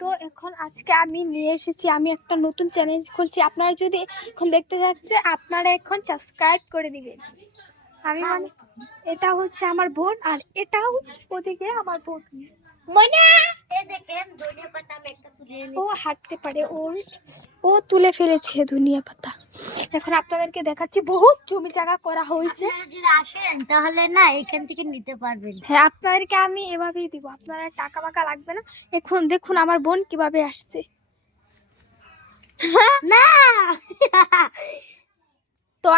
তো এখন আজকে আমি নিয়ে এসেছি, আমি একটা নতুন চ্যানেল খুলছি। আপনারা যদি এখন দেখতে যাচ্ছে, আপনারা এখন সাবস্ক্রাইব করে দিবেন। আমি মানে এটা হচ্ছে আমার বোন, আর এটাও ওদিকে আমার বোন। ও হাঁটতে পারে, ও তুলে ফেলেছে ধনিয়া পাতা। এখন আপনাদেরকে দেখাচ্ছি, বহুত জমি জায়গা করা হয়েছে। যদি আসেন তাহলে না এখান থেকে নিতে পারবেন। হ্যাঁ, আপনাদেরকে আমি এভাবেই দিব, আপনারা টাকা বাকা লাগবে না। এখন দেখুন আমার বোন কিভাবে আসছে। না তো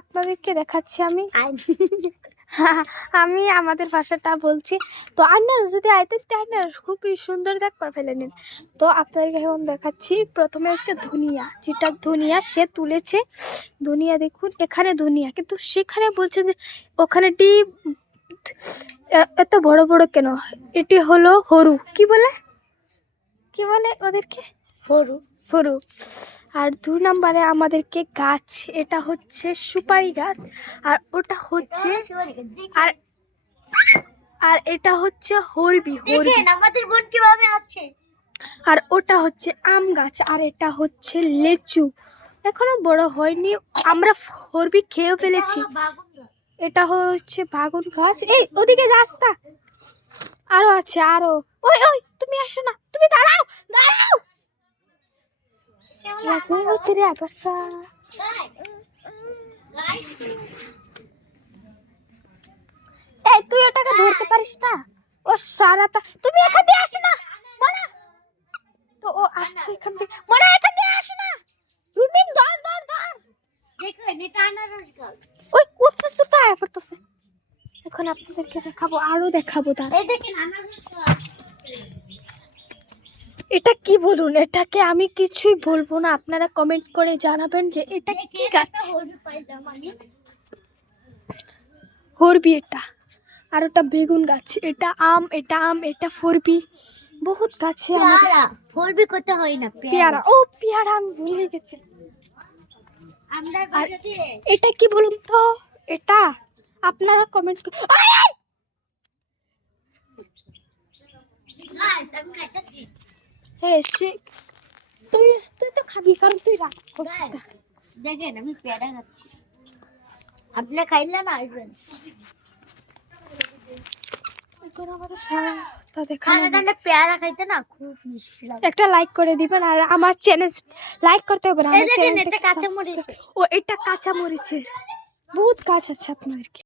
আপনাদেরকে দেখাচ্ছি আমি আমি আমাদের ভাষাটা বলছি। তো আন্নার যদি আইতেন আন্নার খুবই সুন্দর দেখবার ফেলে নিন। তো আপনাদেরকে এখন দেখাচ্ছি, প্রথমে হচ্ছে ধনিয়া, যেটা ধনিয়া সে তুলেছে। ধনিয়া দেখুন, এখানে ধনিয়া, কিন্তু সেখানে বলছে যে ওখানে এত বড় বড় কেন। এটি হলো হরু, কি বলে ওদেরকে, ফরু। আর 2 নম্বরে আমাদেরকে গাছ, এটা হচ্ছে সুপারি গাছ, আর ওটা হচ্ছে আর আর এটা হচ্ছে হরবি। দেখেন আমাদের বোন কিভাবে আছে। আর ওটা হচ্ছে আম গাছ, আর এটা হচ্ছে লেচু, এখনো বড় হয়নি। আমরা হরবি খেয়ে ফেলেছি। এটা হচ্ছে বাগুন গাছ। এই ওদিকে যাস না, আরো আছে আরো। ওই ওই তুমি আসো না, তুমি দাঁড়াও দাঁড়াও। এই তুই ওটাকে ধরতে পারিস না, ও সারাটা। তুমি এখান দিয়ে আসো না মনা। তো ও আসছে এখান দিয়ে, মনা এখান দিয়ে আসো না। রুবিন ধর ধর ধর। দেখেন এটা আনারস গাছ। ওই উঠতে সুফা পড়তেছে। এখন আপনাদেরকে দেখাবো, আরো দেখাবো। এই দেখেন আনারস গাছ। এটা কি বলুন, এটাকে আমি কিছুই বলবো না, আপনারা কমেন্ট করে জানাবেন যে এটা কি গাছ। হরবি এটা, আর ওটা বেগুন গাছ। এটা আম, এটা ফরবি। বহুত গাছে আমাদের। ফরবি করতে হয় না, পেয়ারা। ও পেয়ারা, আমি ভুলে গেছি। আমরা এটা কি বলুন তো, এটা আপনারা কমেন্ট করে। হ্যাঁ সে তুই তুই তো খাবি, কারণ তুই রাখ। দেখেন আমি পেয়ারা খাচ্ছি, আপনি খাইলে না আসবেন। পেয়ারা খাইতে না খুব মিষ্টি লাগে। একটা লাইক করে দিবেন, আর আমার চ্যানেল লাইক করতে হবে না। এটা কাঁচা মরিচ। ও এটা কাঁচা মরিচের বহুত গাছ আছে আপনাদেরকে।